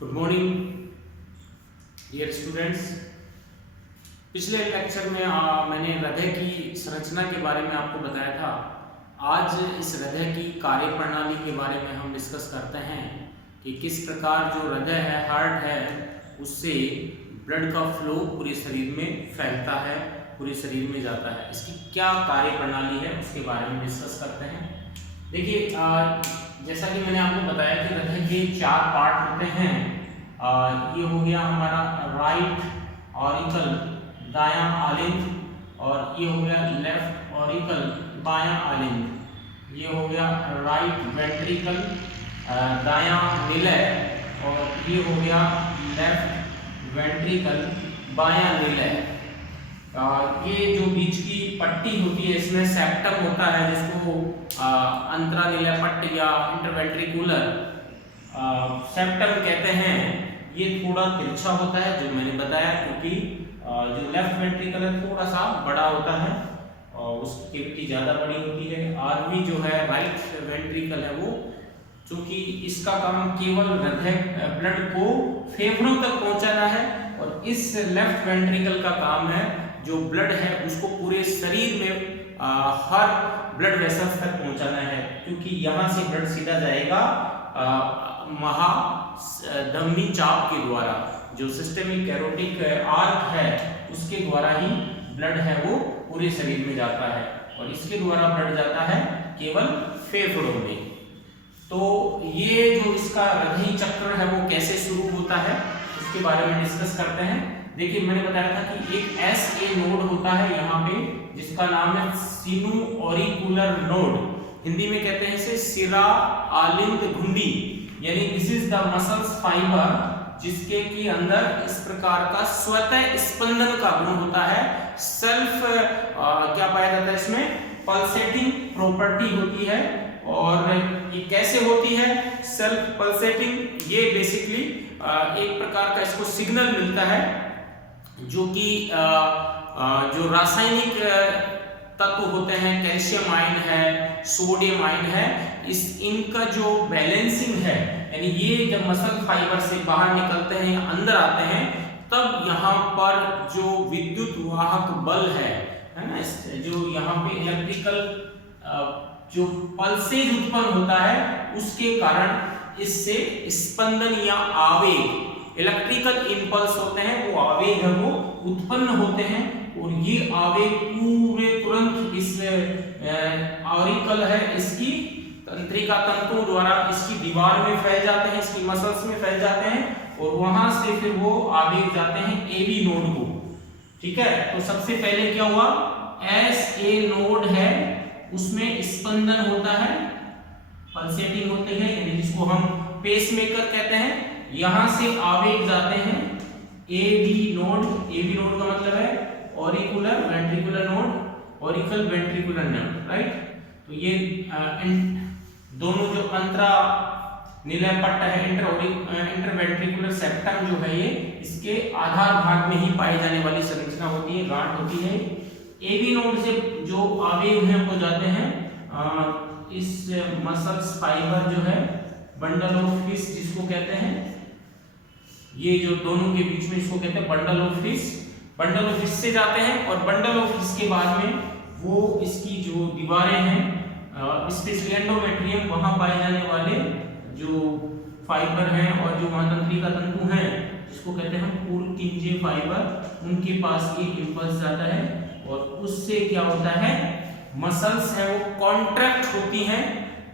Good morning dear students. पिछले lecture में मैंने हृदय की संरचना के बारे में आपको बताया था। आज इस हृदय की कार्य प्रणाली के बारे में हम डिस्कस करते हैं कि किस प्रकार जो हृदय है, हार्ट है, उससे ब्लड का फ्लो पूरे शरीर में फैलता है, पूरे शरीर में जाता है। इसकी क्या कार्य प्रणाली है उसके बारे में डिस्कस करते हैं। देखिए, जैसा कि मैंने आपको बताया कि हृदय के 4 पार्ट होते हैं। ये हो गया हमारा राइट ऑरिकल, दायां आलिंद, और ये हो गया लेफ्ट ऑरिकल, बायां आलिंद। ये हो गया राइट वेंट्रिकल, दायां निलय, और ये हो गया लेफ्ट वेंट्रिकल, बायां निलय। ये जो बीच की पट्टी होती है इसमें सेप्टम होता है, जिसको अंतरानिलय पट्टी या इंटरवेंट्रिकुलर सेप्टम कहते हैं। ये थोड़ा तिरछा होता है, जो मैंने बताया, क्योंकि जो लेफ्ट वेंट्रिकल है थोड़ा सा बड़ा होता है और उसकी कैविटी ज़्यादा बड़ी होती है। आरवी जो है राइट वेंट्रिकल है, वो चूंकि इसका काम केवल हृदय ब्लड को फेफड़ों तक पहुंचाना है, और इस लेफ्ट वेंट्रिकल का काम है जो ब्लड है उसको पूरे शरीर में हर ब्लड वेसल्स तक पहुंचाना है, क्योंकि यहाँ से ब्लड सीधा जाएगा महाधमनी चाप के द्वारा। जो सिस्टेमिक कैरोटिक आर्क है उसके द्वारा ही ब्लड है वो पूरे शरीर में जाता है, और इसके द्वारा ब्लड जाता है केवल फेफड़ों में। तो ये जो इसका हृदय चक्र है वो कैसे शुरू होता है इसके बारे में डिस्कस करते हैं। देखिए, मैंने बताया था कि एक SA नोड होता है यहाँ पे, जिसका नाम है सिनु ऑरिकुलर नोड। हिंदी में कहते हैं इसे सिरा आलिंद घुंडी, यानी this is the muscles fibre, जिसके की अंदर इस प्रकार का स्वतः स्पंदन का गुण होता है। सेल्फ क्या पाया जाता है इसमें, पल्सेटिंग प्रॉपर्टी होती है। और ये कैसे होती है सेल्फ पल्सेटिंग? ये बेसिकली एक प्रकार का इसको सिग्नल मिलता है, जो कि जो रासायनिक तत्व होते हैं, कैल्शियम आयन है, सोडियम आयन है, इनका जो बैलेंसिंग है, यानी ये जब मसल फाइबर से बाहर निकलते हैं या अंदर आते हैं, तब यहाँ पर जो विद्युत वाहक बल है ना, जो यहाँ पे इलेक्ट्रिकल जो पल्सेज उत्पन्न होता है, उसके कारण इससे स्पंदन या आवेग, इलेक्ट्रिकल इंपल्स होते हैं, वो आवेग है वो उत्पन्न होते हैं, और ये आवेग पूरे तुरंत इस ऑरिकल है इसकी तंत्रिका तंतुओं द्वारा इसकी दीवार में फैल जाते हैं, इसकी मसल्स में फैल जाते हैं, और वहां से फिर वो आवेग जाते हैं AB नोड को। ठीक है, तो सबसे पहले क्या हुआ, SA नोड है उसमें स्पंदन होता है, पल्सेटिंग होते हैं, यानी जिसको हम पेसमेकर कहते हैं। यहां से आवेग जाते हैं AB नोड। AB नोड का मतलब है auricular ventricular node, auricle ventricular node, right. तो ये दोनों जो अंतरा निलय पट्ट है, इंटरवेंट्रिकुलर सेप्टम जो है, ये इसके आधार भाग में ही पाई जाने वाली संरचना होती है, गांठ होती है। AB नोड से जो आवेग हैं वो जाते हैं इस मसल्स फाइबर जो है, बंडल ऑफ फिश जिसको कहते हैं, ये जो दोनों के बीच में इसको कहते हैं bundle of fish. Bundle of fish से जाते हैं, और बंडल ऑफ फिश के बाद में वो इसकी जो दीवारें हैं, स्पेशली एंडोमेट्रियम, वहां पाए जाने वाले जो फाइबर हैं और जो महातंत्रिका तंतु हैं, जिसको कहते हैं पुरकिंजे फाइबर, उनके पास ये इंपल्स जाता है, और उससे क्या होता है, मसल्स है वो कॉन्ट्रैक्ट होती हैं,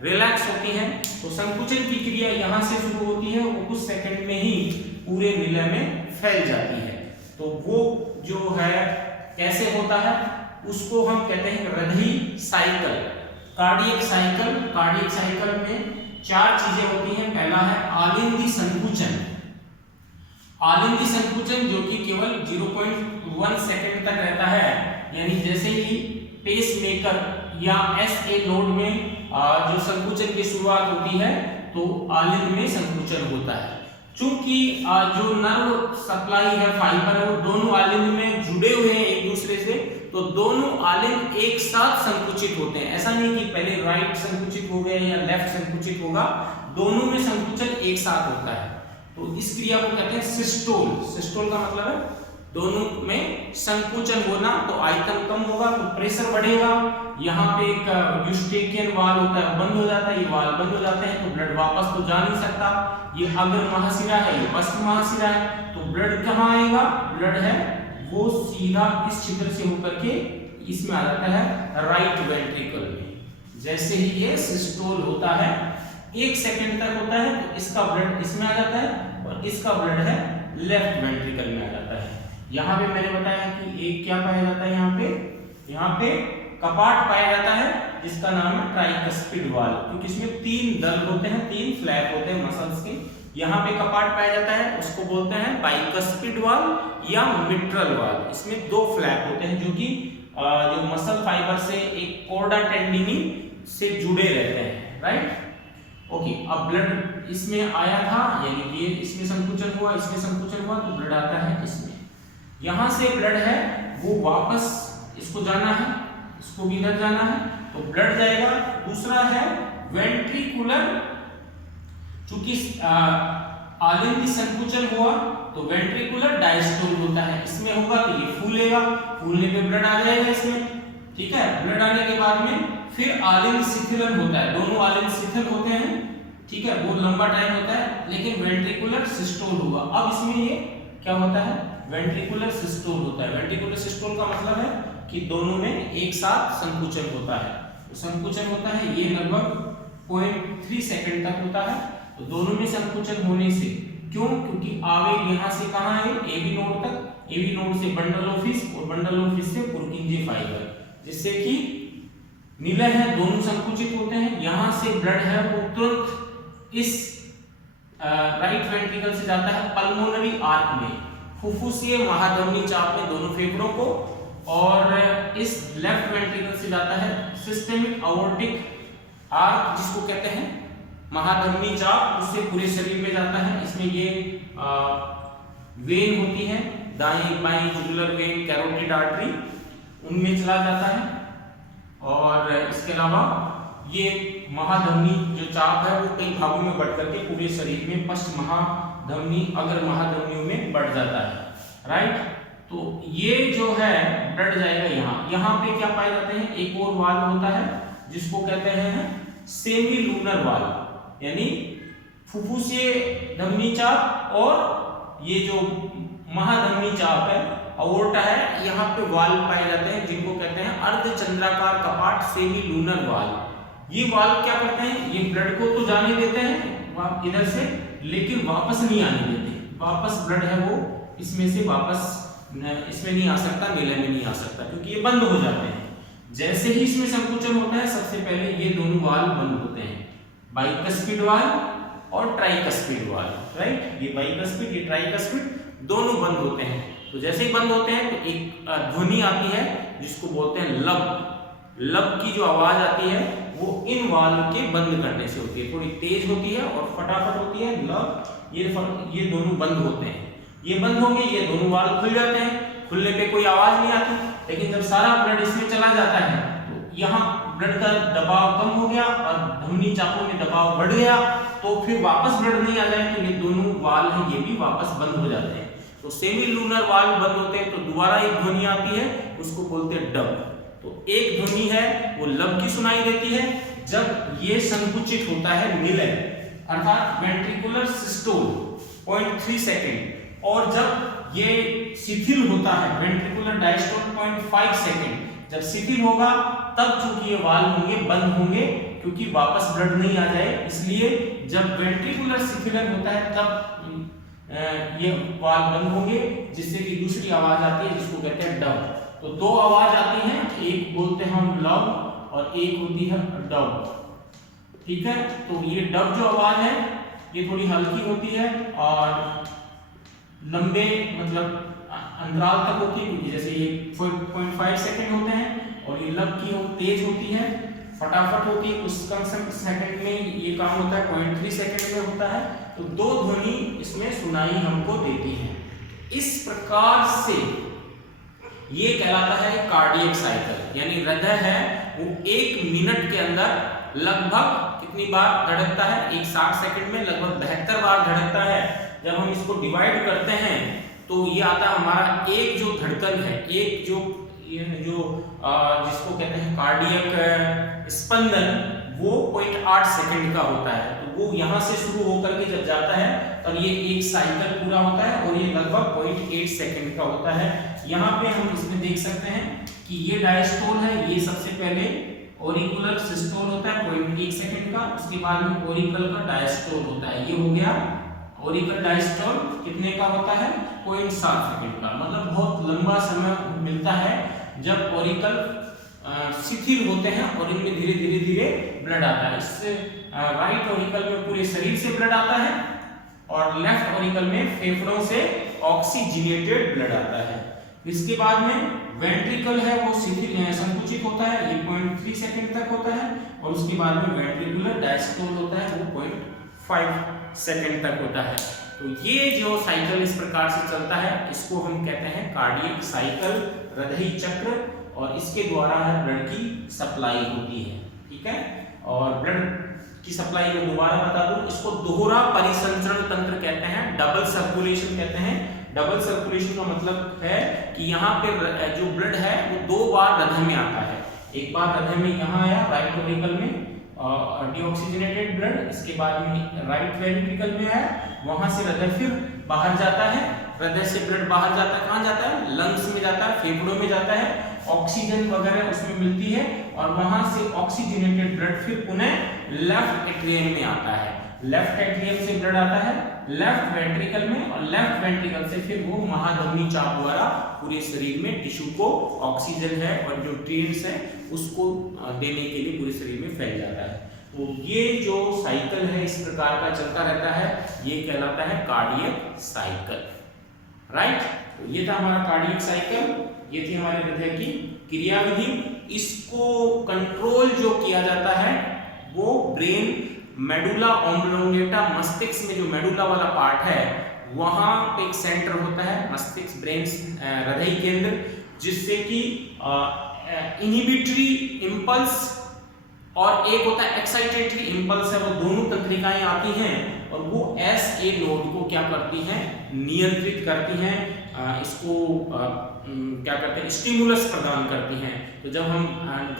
रिलैक्स होती हैं। तो संकुचन की क्रिया यहाँ से शुरू होती है, वो कुछ सेकंड में ही पूरे निलय में फैल जाती है। तो वो जो है कैसे होता है उसको हम कहते हैं हृदय cycle, cardiac cycle. Cardiac cycle में 4 चीजें होती हैं। पहला है आलिंदी संकुचन। आलिंदी संकुचन जो कि केवल 0.1 सेकंड तक रहता है, यानी जैसे ही पेसमेकर या SA नोड में जो संकुचन की शुरुआत होती है, तो आलिंद में संकुचन होता है। चूंकि जो नर्व सप्लाई है, फाइबर है, वो दोनों आलिंद में जुड़े हुए हैं एक दूसरे से, तो दोनों आलिंद एक साथ संकुचित होते हैं। ऐसा नहीं कि पहले राइट संकुचित हो गया या लेफ्ट संकुचित होगा, दोनों में संकुचन एक साथ होता है। तो इस क्रिया को कहते हैं सिस्टोल। सिस्टोल का मतलब है दोनों में संकुचन होना, तो आयतन कम होगा तो प्रेशर बढ़ेगा। यहाँ पे एक यूस्टेकियन वाल्व होता है, बंद हो जाता है, ये वाल्व बंद हो जाते हैं तो ब्लड वापस तो जा नहीं सकता। ये अग्र महाशिरा है, ये पश्च महाशिरा है, तो ब्लड कहाँ आएगा? ब्लड है वो सीधा इस छिद्र से होकर के इसमें आ जाता है राइट वेंट्रिकल में। जैसे ही ये सिस्टोल होता है 1 सेकंड तक होता है तो इसका ब्लड इसमें आ जाता है और इसका ब्लड है लेफ्ट वेंट्रिकल में आ जाता है। यहाँ पे मैंने बताया कि एक क्या पाया जाता है, यहाँ पे कपाट पाया जाता है जिसका नाम है ट्राइकस्पिड वाल्व, क्योंकि इसमें 3 दल होते हैं, 3 फ्लैप होते हैं मसल्स के। यहाँ पे कपाट पाया जाता है, उसको बोलते हैं बाइकस्पिड वाल्व या मिट्रल वाल्व। इसमें 2 फ्लैप होते हैं जो कि जो मसल फाइबर से एक कॉर्डा टेंडिनी से जुड़े रहते हैं, राइट। ओके, अब ब्लड इसमें आया था, यानी कि इसमें संकुचन हुआ, इसमें संकुचन हुआ तो ब्लड आता है इसमें। यहाँ से ब्लड है वो वापस इसको जाना है, इसको भी इधर जाना है तो ब्लड जाएगा। दूसरा है वेंट्रिकुलर, चूंकि आलिंदी संकुचन हुआ तो वेंट्रिकुलर डायस्टोल होता है, इसमें होगा तो ये फूलेगा, फूलने पे ब्लड आ जाएगा इसमें, ठीक है। ब्लड आने के बाद में फिर आलिंद शिथिलन होता है, दोनों आलिंद शिथिल होते हैं, ठीक है, वो लंबा टाइम होता है, लेकिन वेंट्रिकुलर सिस्टोल होगा। अब इसमें ये क्या होता है? वेंट्रिकुलर सिस्टोल होता है। वेंट्रिकुलर सिस्टोल का मतलब है कि दोनों में एक साथ संकुचन होता है। तो संकुचन होता है ये लगभग 0.3 सेकंड तक होता है। तो दोनों में संकुचन होने से, क्यों? क्योंकि आवेग यहाँ से कहाँ है? एबी नोड तक, एबी नोड से बंडल ऑफिस और बंडल ऑफिस से पुर्किंजे फाइबर, जिससे कि निलय है, दोनों संकुचित होते हैं। यहाँ से ब्लड है वो तुरंत इस राइट वेंट्रिकल से जाता है पल्मोनरी आर्क में, फुफ्फुसीय महाधमनी चाप में दोनों फेफड़ों को, और इस लेफ्ट वेंट्रिकल से जाता है सिस्टेमिक आवर्टिक आर्क जिसको कहते हैं महाधमनी चाप, उससे पूरे शरीर में जाता है। इसमें ये वेन होती है, दाएं बाएं जुगुलर वेन, कैरोटिड आर्टरी, उनमें चला जाता है। और इसके अलावा ये महाधमनी जो चाप है वो कई भागों में बढ़ करके पूरे शरीर में पश्च महाधमनी, अग्र महाधमनियों में बढ़ जाता है, राइट। तो ये जो है ब्लड जाएगा यहाँ। यहाँ पे क्या पाए जाते हैं? एक और वाल्व होता है जिसको कहते हैं सेमी लूनर वाल्व, यानी फुफ्फुसीय धमनी चाप और ये जो महाधमनी चाप है, अओर्टा है, यहाँ पे वाल्व पाए जाते हैं जिनको कहते हैं अर्धचंद्राकार कपाट सेमी लूनर वाल्व। ये वाल्व क्या करते हैं? ये ब्लड को तो जाने देते हैं इधर से, लेकिन वापस नहीं आने देते। वापस ब्लड है वो इसमें से वापस इसमें नहीं आ सकता, निलय में नहीं आ सकता, क्योंकि ये बंद हो जाते हैं। जैसे ही इसमें संकुचन होता है सबसे पहले ये दोनों वाल्व बंद होते हैं, बाइकस्पिड वाल्व और ट्राइकस्पिड वाल्व, राइट। ये बाइकस्पिड, ये ट्राइकस्पिड दोनों बंद होते हैं। तो जैसे ही बंद होते हैं तो एक ध्वनि आती है जिसको बोलते हैं लब। लब की जो आवाज आती है वो इन वाल्व के बंद करने से होती है, थोड़ी तेज होती है और फटाफट होती है लब। ये दोनों बंद होते हैं, ये बंद होंगे, ये दोनों वाल्व खुल जाते हैं। खुलने पे कोई आवाज नहीं आती, लेकिन जब सारा ब्लड इसमें चला जाता है तो यहाँ ब्लड का दबाव कम हो गया और धमनी चापों में दबाव बढ़ गया, तो फिर वापस ब्लड नहीं आ जाए तो ये दोनों वाल्व हैं ये भी वापस बंद हो जाते हैं। तो सेमी लूनर वाल्व बंद होते हैं तो दोबारा एक ध्वनि आती है, उसको बोलते हैं डब। तो एक ध्वनि है वो लब की सुनाई देती है जब ये संकुचित होता है निलय, अर्थात वेंट्रिकुलर सिस्टोल 0.3 सेकंड, और जब ये शिथिल होता है वेंट्रिकुलर डायस्टोल 0.5 सेकंड। जब शिथिल होगा तब चूंकि ये वाल्व होंगे बंद होंगे, क्योंकि वापस ब्लड नहीं आ जाए, इसलिए जब वेंट्रिकुलर शिथिलन होता है तब ये वाल्व बंद होंगे, जिससे कि दूसरी आवाज आती है जिसको कहते हैं डब। तो 2 आवाज आती हैं, एक बोलते हैं हम लब और एक होती है डब, ठीक है। तो ये डब जो आवाज है ये थोड़ी हल्की होती है और लंबे मतलब अंतराल तक होती है, क्योंकि जैसे ये 0.5 सेकंड होते हैं और ये लब की तेज होती है, फटाफट होती है, कुछ कम सेकंड में ये काम होता है, 0.3 सेकंड में होता है। तो 2 ध्वनि इसमें सुनाई हमको देती है। इस प्रकार से ये कहलाता है कार्डियक साइकिल, यानी हृदय है वो 1 मिनट के अंदर लगभग कितनी बार धड़कता है? एक 60 सेकंड में लगभग 72 बार धड़कता है। जब हम इसको डिवाइड करते हैं तो ये आता है हमारा एक जो धड़कन है, एक जो जिसको कहते हैं कार्डियक स्पंदन, वो 0.8 सेकंड का होता है। तो वो यहाँ से शुरू होकर के जब जाता है तो ये एक साइकिल पूरा होता है और ये लगभग 0.8 सेकंड का होता है। यहाँ पे हम इसमें देख सकते हैं कि ये डायस्टोल है, ये सबसे पहले ऑरिकुलर सिस्टोल होता है 0.1 सेकंड का, उसके बाद में ऑरिकल का डायस्टोल होता है। ये हो गया ऑरिकल डायस्टोल, कितने का होता है 0.7 सेकंड का। मतलब बहुत लंबा समय मिलता है जब ऑरिकल शिथिल होते हैं और इनमें धीरे धीरे धीरे ब्लड आता है। इससे राइट ऑरिकल में पूरे शरीर से ब्लड आता है और लेफ्ट ऑरिकल में फेफड़ों से ऑक्सीजनेटेड ब्लड आता है। इसके बाद में वेंट्रिकल है वो शिथिल संकुचित होता है, ये 0.3 सेकंड तक होता है और उसके बाद में वेंट्रिकुलर डायस्टोल होता है वो 0.5 सेकंड तक होता है। तो ये जो साइकिल इस प्रकार से चलता है इसको हम कहते हैं कार्डियक साइकिल, हृदय चक्र, और इसके द्वारा ब्लड की सप्लाई होती है। ठीक है, और ब्लड की सप्लाई में दोबारा बता दूं, इसको दोहरा परिसंचरण तंत्र कहते हैं, डबल सर्कुलेशन कहते हैं। डबल सर्कुलेशन का मतलब है कि यहाँ पे जो ब्लड है वो दो बार हृदय में आता है। एक बार हृदय में यहाँ आया राइट ऑरिकल में डीऑक्सीजनेटेड ब्लड, इसके बाद में राइट वेंट्रिकल में आया, वहां से हृदय फिर बाहर जाता है। हृदय से ब्लड बाहर जाता है, कहाँ जाता है, लंग्स में जाता है, फेफड़ों में जाता है, ऑक्सीजन वगैरह उसमें मिलती है और वहां से ऑक्सीजनेटेड ब्लड फिर पुनः लेफ्ट एट्रियम में आता है। लेफ्ट एट्रियम से ब्लड आता है लेफ्ट वेंट्रिकल में और लेफ्ट वेंट्रिकल से फिर वो महाधमनी चाप द्वारा पूरे शरीर में टिश्यू को ऑक्सीजन है और न्यूट्रिएंट्स है उसको देने के लिए पूरे शरीर में फैल जाता है। तो ये जो साइकिल है इस प्रकार का चलता रहता है, ये कहलाता है कार्डियक साइकिल। राइट, तो ये था हमारा कार्डियक साइकिल, ये थी हमारे हृदय की क्रियाविधि। इसको कंट्रोल जो किया जाता है वो ब्रेन मेडुला ऑब्लोंगेटा, मस्तिष्क में जो मेडुला वाला पार्ट है वहां पे एक सेंटर होता है मस्तिष्क ब्रेन हृदय केंद्र, जिससे कि इनहिबिटरी इंपल्स और एक होता है एक्साइटेटरी इंपल्स है, वो दोनों तंत्रिकाएं आती हैं और वो SA नोड को क्या करती हैं, नियंत्रित करती हैं, इसको क्या करते हैं, स्टिमुलस प्रदान करती हैं। तो जब हम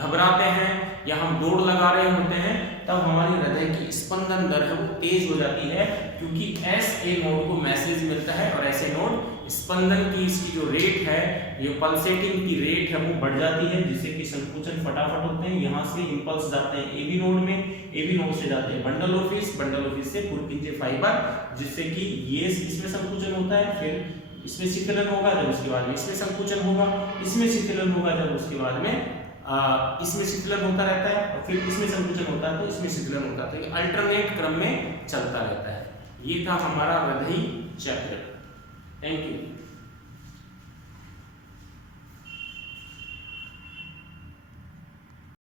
घबराते हैं या हम दौड़ लगा रहे होते हैं तब हमारी हृदय की स्पंदन दर है वो तेज हो जाती है, क्योंकि SA नोड को मैसेज मिलता है और SA नोड स्पंदन की इसकी जो रेट है, ये पल्सेटिंग की रेट है वो बढ़ जाती है, जिससे कि संकुचन फटाफट होते हैं। यहाँ से इंपल्स जाते हैं AB नोड में, AB नोड से जाते हैं बंडल ऑफिस, बंडल ऑफिस से पुरकिंजे फाइबर, जिससे कि ये इसमें संकुचन होता है, फिर इसमें शिथिलन होगा, जब उसके बाद में इसमें संकुचन होगा, इसमें शिथिलन होगा, जब उसके बाद में इसमें शिथिलन होता रहता है और फिर इसमें संकुचन होता है तो इसमें शिथिलन होता है। तो ये अल्टरनेट क्रम में चलता रहता है। ये था हमारा हृदय चक्र। Thank you.